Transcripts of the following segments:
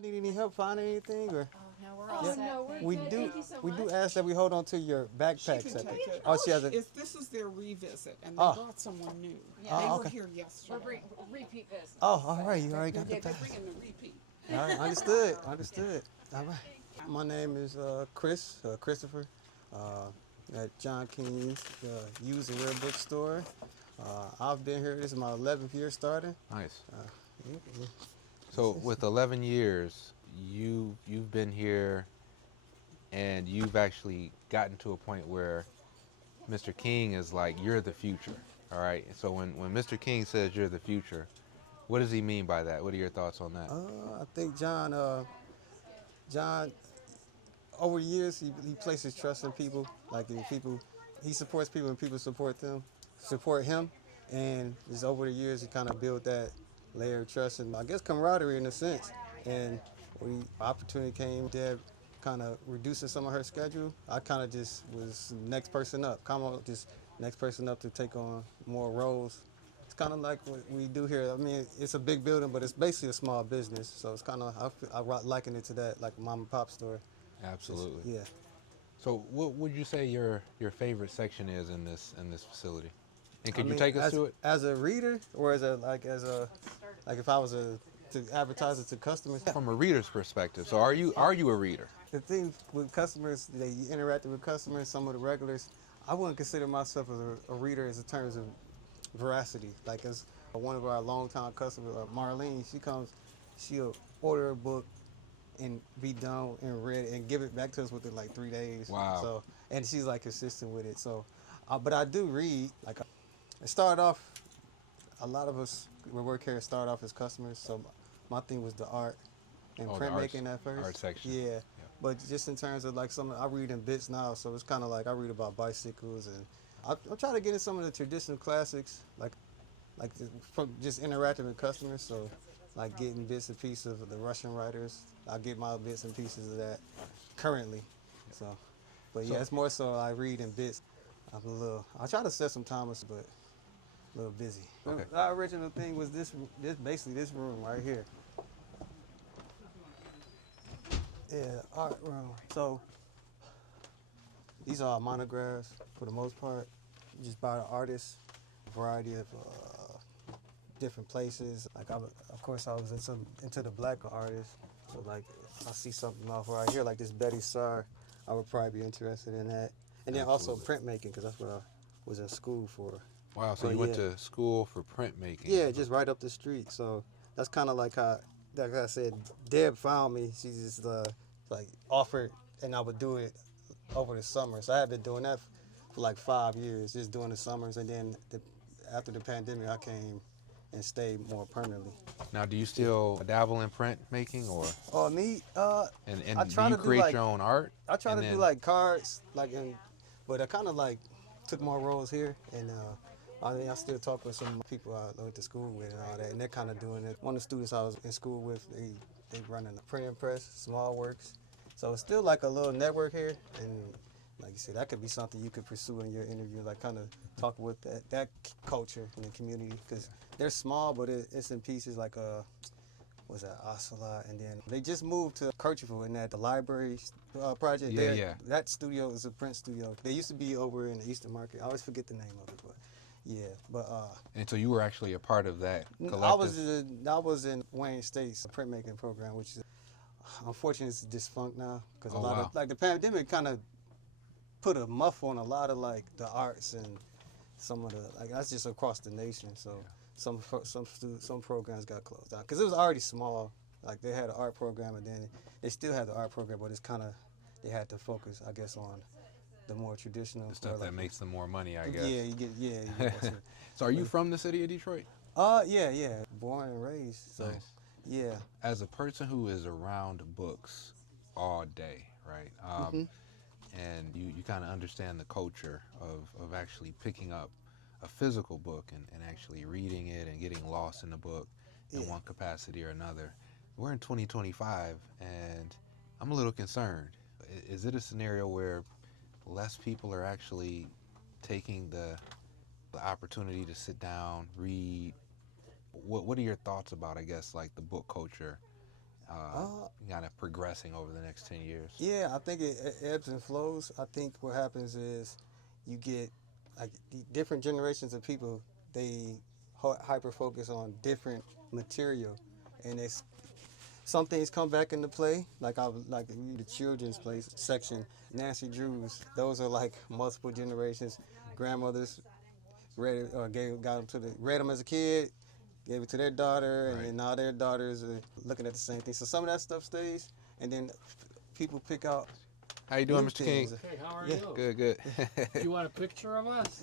need any help finding anything? Or? No, we're all set. No, we're We good. do. Thank you so We much. do ask that we hold on to your She backpacks. can take it. Oh, she has a. This is their revisit, and they Oh. brought someone new. Yeah. They Oh, were okay. here We're yesterday. repeat business. Oh, all right. You already got the Yeah, they're pass. bringing the repeat. All right, understood. Understood. All right. My name is Christopher, at John King's used and rare bookstore. I've been here. This is my 11th year starting. Nice. Yeah. So with 11 years, you've been here, and you've actually gotten to a point where Mr. King is like, you're the future. All right. So when Mr. King says you're the future, what does he mean by that? What are your thoughts on that? I think John, over the years, he places trust in people. Like in people, he supports people and people support him. And just over the years, he kind of built that layer of trust and I guess camaraderie in a sense. And when opportunity came, Deb kind of reducing some of her schedule. I kind of just was next person up, just next person up to take on more roles. It's kind of like what we do here. I mean, it's a big building, but it's basically a small business. So it's kind of, I liken it to that, like a mom and pop store. Absolutely. Yeah. So what would you say your favorite section is in this facility? And could I you mean, take us through it? As a reader, or as if I was to advertise it to customers? From a reader's perspective. So are you a reader? The thing with customers, they interacted with customers, some of the regulars. I wouldn't consider myself as a reader as in terms of veracity. Like as one of our longtime customers, Marlene, she'll order a book and be done and read it and give it back to us within like 3 days. Wow. So, and she's like consistent with it. So, but I do read. Like, it started off. A lot of us we work here start off as customers. So, my thing was the art and printmaking at first. Art section. Yeah. But just in terms of like I read in bits now. So it's kind of like I read about bicycles and I'm trying to get in some of the traditional classics, from just interacting with customers. So, like getting bits and pieces of the Russian writers. I get my bits and pieces of that currently. So, but yeah, it's more so I read in bits. I try to set some timers, but a little busy. Okay. Our original thing was this room right here. Yeah, art room. So these are monographs for the most part, just by the artists, a variety of different places. Like of course I was into the black artists. So like if I see something off right here, like this Betty Saar, I would probably be interested in that. And then also printmaking, because that's what I was in school for. Wow, so you went to school for printmaking. Yeah, just right up the street. So that's kind of like how, like I said, Deb found me. She just like offered, and I would do it over the summer. So I had been doing that for like 5 years, just doing the summers. And then after the pandemic, I came and stayed more permanently. Now, do you still dabble in printmaking, or? Oh, me? And I try do you to create do your own art? I try to do like cards, but I kind of like took more roles here, and I still talk with some people I went to school with and all that, and they're kind of doing it. One of the students I was in school with, they running a printing press, Small Works, so it's still like a little network here, and like you said, that could be something you could pursue in your interview, like kind of talk with that culture in the community, because they're small, but it's in pieces like was that Ocelot, and then they just moved to Kirchhoff in the library project. Yeah. That studio is a print studio. They used to be over in the Eastern Market. I always forget the name of it, but yeah. But and so you were actually a part of that collective? I was in Wayne State's printmaking program, which is unfortunately it's defunct now because of like the pandemic kind of put a muff on a lot of like the arts and some of the that's just across the nation. So. Some programs got closed down because it was already small. Like they had an art program, and then they still had the art program, but it's kind of they had to focus, I guess, on the more traditional the stuff that makes them more money, I guess. Yeah, you get that. So, are you from the city of Detroit? Yeah, born and raised. So, nice. Yeah. As a person who is around books all day, right? And you kind of understand the culture of actually picking up a physical book and actually reading it and getting lost in the book in one capacity or another. We're in 2025, and I'm a little concerned. Is it a scenario where less people are actually taking the opportunity to sit down, read? What are your thoughts about, I guess, like the book culture progressing over the next 10 years? Yeah, I think it ebbs and flows. I think what happens is you get like the different generations of people. They hyper focus on different material, and it's some things come back into play. Like the children's place section, Nancy Drews. Those are like multiple generations. Grandmothers read it or got them to read them as a kid, gave it to their daughter, and Right. then now their daughters are looking at the same thing. So some of that stuff stays, and then people pick out How you doing, new Mr. King? things. Hey, how are Yeah. you? Good, good. Do you want a picture of us?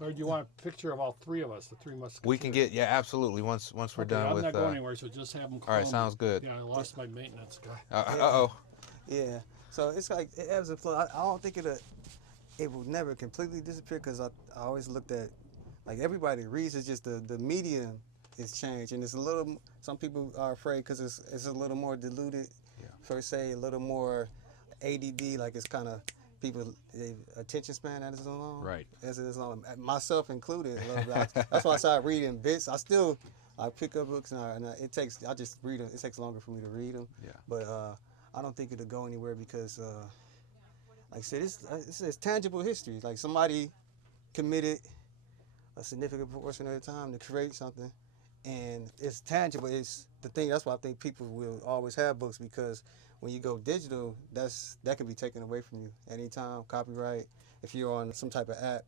Or do you want a picture of all three of us, the three musketeers? We can get, yeah, absolutely. Once we're Okay, done I'm with. not going anywhere, so just have them call all right, me. sounds good. Yeah, I lost my maintenance guy. Uh-oh. Yeah. So it's like it ebbs and flows. I don't think it will never completely disappear because I always looked at like everybody reads. It's just the medium is changed, and it's a little. Some people are afraid because it's a little more diluted, Yeah. per se, a little more ADD. Like it's kind of people attention span that is long. Right. As it is long, myself included. A little bit. That's why I started reading bits. I pick up books and I just read them. It takes longer for me to read them. Yeah. But I don't think it'll go anywhere because, like I said, it's tangible history. Like somebody committed a significant portion of their time to create something, and it's tangible. It's the thing. That's why I think people will always have books because when you go digital, that can be taken away from you anytime. Copyright. If you're on some type of app,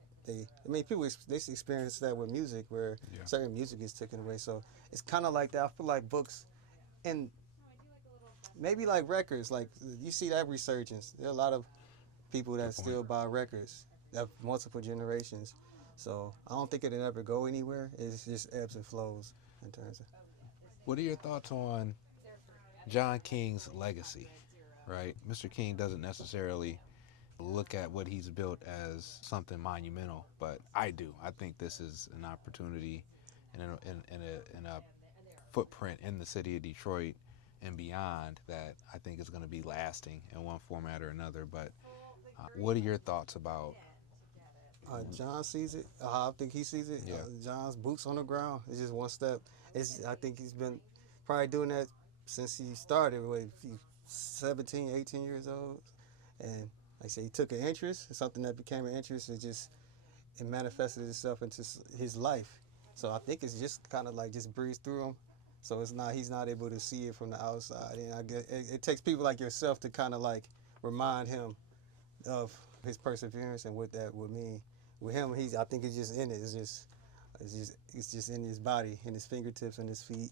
people they experience that with music where Yeah. certain music is taken away. So it's kind of like that. I feel like books, and maybe like records. Like you see that resurgence. There are a lot of people that still buy records. That multiple generations. So I don't think it'll ever go anywhere. It's just ebbs and flows in terms of. What are your thoughts on John King's legacy, right? Mr. King doesn't necessarily look at what he's built as something monumental, but I do. I think this is an opportunity and a footprint in the city of Detroit and beyond that I think is going to be lasting in one format or another. But what are your thoughts about? John sees it. I think he sees it. Yeah. John's boots on the ground. It's just one step. I think he's been probably doing that since he started. He 17, 18 years old, and like I say, he took an interest. It's something that became an interest. It manifested itself into his life. So I think it's just kind of like just breezed through him. So he's not able to see it from the outside. And I guess it takes people like yourself to kind of like remind him of his perseverance and what that would mean. With him, I think it's just in it. It's just in his body, in his fingertips, and his feet.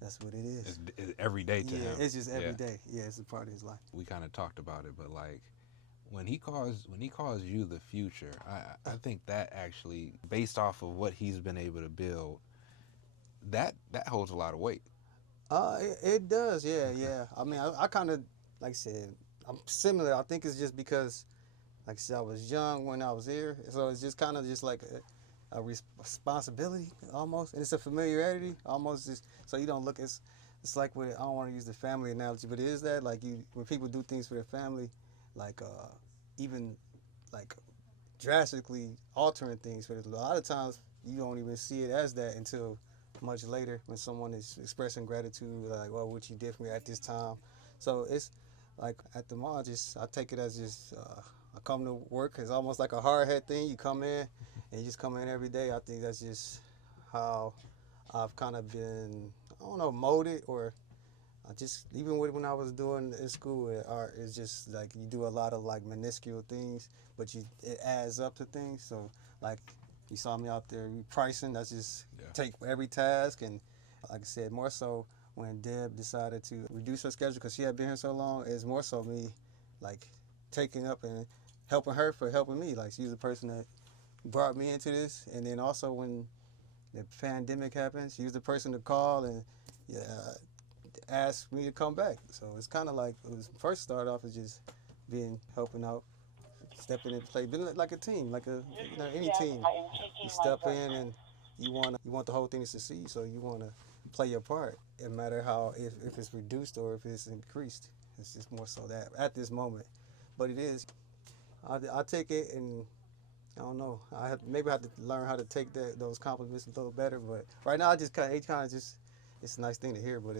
That's what it is. It's every day to Yeah, him. it's just every day. Yeah, it's a part of his life. We kind of talked about it, but like when he calls you the future, I think that actually, based off of what he's been able to build, that holds a lot of weight. It does. Yeah. I mean, I kind of like I said, I'm similar. I think it's just because, like I said, I was young when I was here, so it's just kind of just like a responsibility almost, and it's a familiarity almost. Just so you don't look. It's like I don't want to use the family analogy, but it is that like when people do things for their family, like even like drastically altering things. But a lot of times you don't even see it as that until much later when someone is expressing gratitude, like, well, what you did for me at this time. So it's like at the mall, I take it as just I come to work. It's almost like a hard head thing. You come in and you just come in every day. I think that's just how I've kind of been, I don't know, molded, or I just, even when I was doing in school at art, it's just like you do a lot of like minuscule things, but it adds up to things. So like you saw me out there pricing, that's just take every task. And like I said, more so when Deb decided to reduce her schedule because she had been here so long, it's more so me like taking up and helping her for helping me. Like she's the person that brought me into this. And then also when the pandemic happened, she was the person to call and ask me to come back. So it's kind of like, it was first start off as just helping out, stepping in play, being like a team, like any team. You step in and you want the whole thing to succeed, so you want to play your part. It no matter how, if it's reduced or if it's increased. It's just more so that at this moment. But it is, I take it, and I don't know, maybe I have to learn how to take those compliments a little better. But right now, I just kind of just, it's a nice thing to hear, but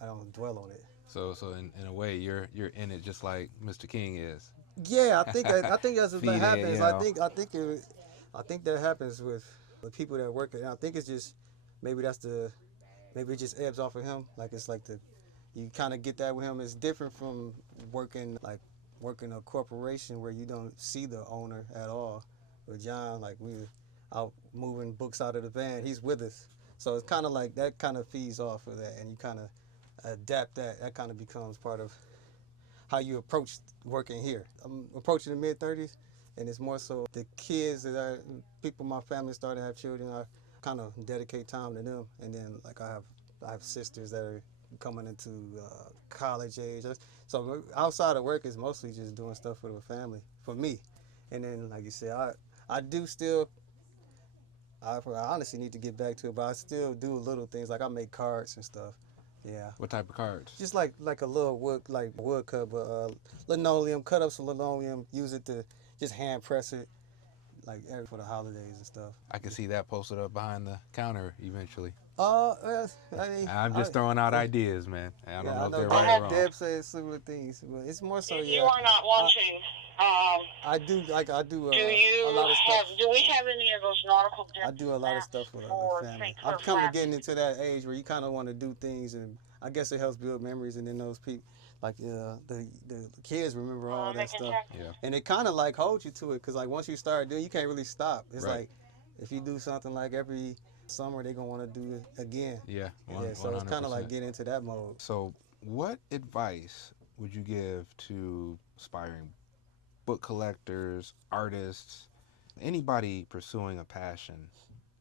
I don't dwell on it. So in a way, you're in it just like Mr. King is. Yeah, I think that's what Feed it, happens. you know. I think that happens with the people that work it. And I think it's just maybe maybe it just ebbs off of him. Like it's like you kind of get that with him. It's different from working a corporation where you don't see the owner at all. With John, like we were out moving books out of the van, he's with us. So it's kind of like that kind of feeds off of that, and you kind of adapt that. That kind of becomes part of how you approach working here. I'm approaching the mid-30s, and it's more so the kids people in my family started to have children. I kind of dedicate time to them, and then like I have sisters that are coming into college age. So outside of work, it's mostly just doing stuff for the family, for me. And then, like you said, I do still. I honestly need to get back to it, but I still do little things like I make cards and stuff. Yeah. What type of cards? Just like a little wood cut, but linoleum, cut up some linoleum, use it to just hand press it, like for the holidays and stuff. I can see that posted up behind the counter eventually. I mean, I'm just throwing out ideas, man. I don't know if they're I right or wrong. Deb says similar things, but it's more so. You are not watching. I do a lot of Do stuff. we have any of those nautical I do a lot of stuff with the family. I'm kind of getting into that age where you kind of want to do things, and I guess it helps build memories. And then those people, like the kids, remember all that stuff, and it kind of like holds you to it because like once you start doing, you can't really stop. It's like if you do something like every summer, they're gonna want to do it again. Yeah, so it's kind of like get into that mode. So, what advice would you give to aspiring book collectors, artists, anybody pursuing a passion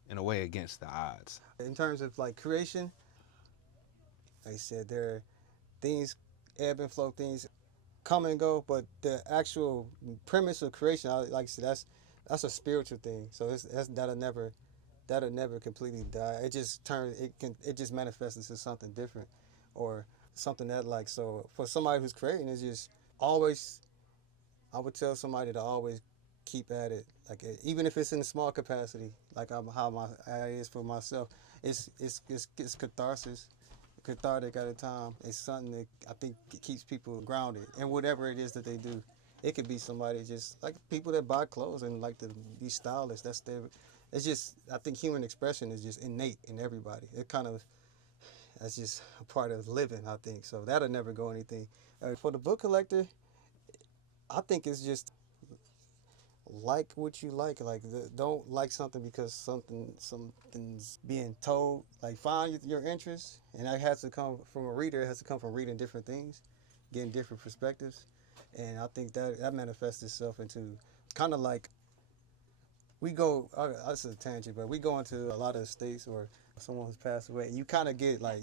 in a way against the odds? In terms of like creation, like I said, there are things ebb and flow, things come and go, but the actual premise of creation, like I said, that's a spiritual thing. So that'll never completely die. It just manifests into something different, or something that like, so for somebody who's creating, it's just always, I would tell somebody to always keep at it, like even if it's in a small capacity, like how my is for myself. It's cathartic at a time. It's something that I think keeps people grounded in whatever it is that they do. It could be somebody just like people that buy clothes and like to be stylish. It's just, I think human expression is just innate in everybody. That's just a part of living, I think. So that'll never go anything. For the book collector, I think it's just like what you like. Like don't like something because something's being told. Like find your interest, and that has to come from a reader. It has to come from reading different things, getting different perspectives, and I think that manifests itself into kind of like that's a tangent, but we go into a lot of states or someone who's passed away, and you kind of get like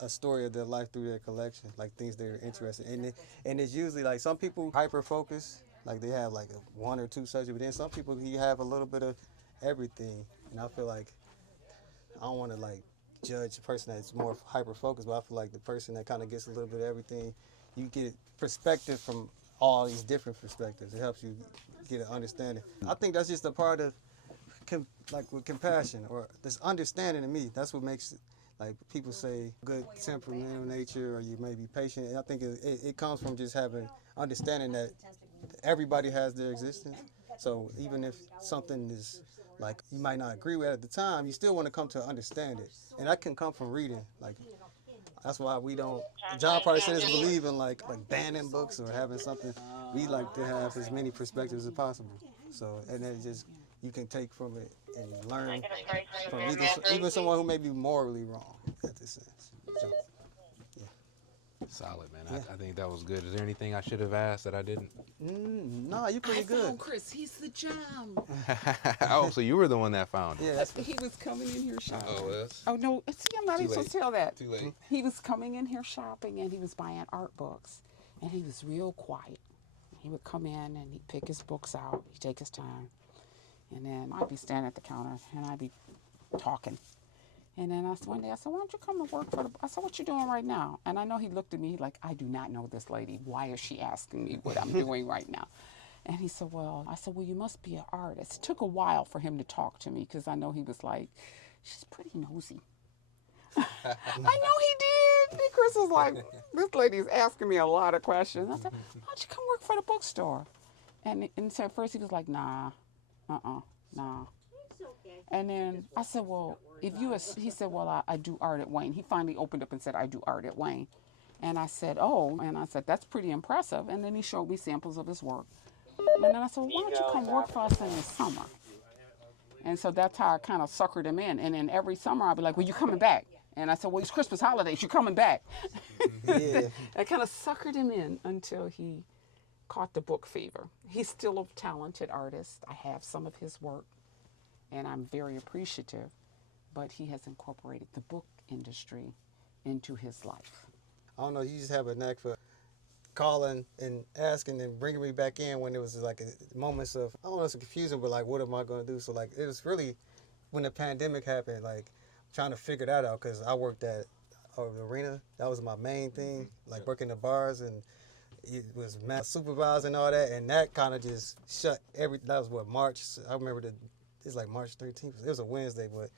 a story of their life through their collection, like things they're interested in. And it's usually like some people hyper focus, like they have like one or two subjects, but then some people you have a little bit of everything. And I feel like I don't want to like judge a person that's more hyper focused, but I feel like the person that kind of gets a little bit of everything, you get perspective from all these different perspectives. It helps you get an understanding. I think that's just a part of like with compassion or this understanding to me. That's what makes it, like people say, good temperamental nature, or you may be patient. And I think it comes from just having understanding that everybody has their existence. So even if something is like you might not agree with at the time, you still want to come to understand it. And that can come from reading. Like that's why we don't. John probably said doesn't believe in like banning books or having something. We like to have as many perspectives as possible. So and then just you can take from it and learn from even someone who may be morally wrong at this sense. So, yeah. Solid, man. Yeah. I think that was good. Is there anything I should have asked that I didn't? No, you're pretty good. I found Chris. He's the gem. Oh, so you were the one that found him. Yeah, he was coming in here shopping. Oh, yes? Oh, no. See, I'm not even supposed to tell that. Too late. He was coming in here shopping, and he was buying art books, and he was real quiet. He would come in, and he'd pick his books out. He'd take his time. And then I'd be standing at the counter, and I'd be talking. And then one day I said, why don't you come and work for the... I said, what you doing right now? And I know he looked at me like, I do not know this lady. Why is she asking me what I'm doing right now? And he said, well, you must be an artist. It took a while for him to talk to me because I know he was like, she's pretty nosy. I know he did. And Chris was like, this lady's asking me a lot of questions. I said, why don't you come work for the bookstore? And so at first he was like, nah, nah. And then I said, well, he said, well, I do art at Wayne. He finally opened up and said, I do art at Wayne. And I said, oh, and I said, that's pretty impressive. And then he showed me samples of his work. And then I said, well, why don't you come work for us in the summer? And so that's how I kind of suckered him in. And then every summer I'd be like, well, you coming back? And I said, well, it's Christmas holidays. You're coming back. Yeah. I kind of suckered him in until he caught the book fever. He's still a talented artist. I have some of his work, and I'm very appreciative. But he has incorporated the book industry into his life. I don't know, you just have a knack for calling and asking and bringing me back in when there was like moments of, I don't know, it's confusing, but like, what am I going to do? So like, it was really, when the pandemic happened, like trying to figure that out, because I worked at the arena. That was my main thing, like working the bars, and it was mass supervisor and all that, and that kind of just shut that was what, March, I remember it's like March 13th, it was a Wednesday, but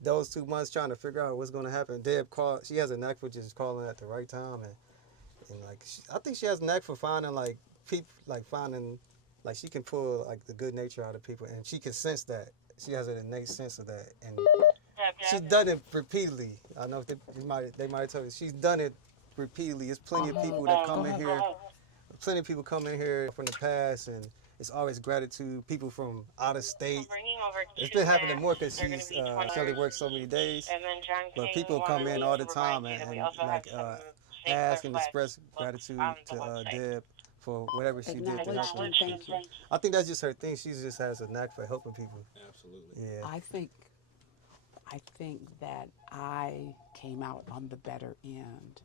those 2 months trying to figure out what's going to happen. Deb called, she has a knack for just calling at the right time, and like, I think she has a knack for finding like people, like she can pull like the good nature out of people, and she can sense that. She has an innate sense of that, and she's done it repeatedly. I know they might have told you, she's done it repeatedly. There's plenty of people that come in here, plenty of people come in here from the past, and it's always gratitude. People from out of state. It's been happening more because she only works so many days, but people come in all the time and like ask and express gratitude to Deb for whatever she did to help them. Thank you. I think that's just her thing. She just has a knack for helping people. Absolutely. Yeah. I think that I came out on the better end.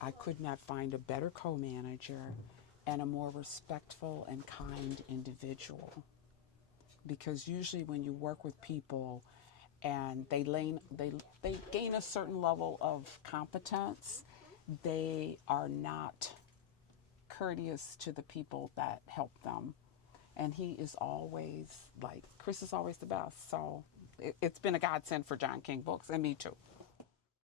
I could not find a better co-manager and a more respectful and kind individual. Because usually when you work with people and they gain a certain level of competence, they are not courteous to the people that help them. And he is always, like, Chris is always the best. So it's been a godsend for John King Books, and me too.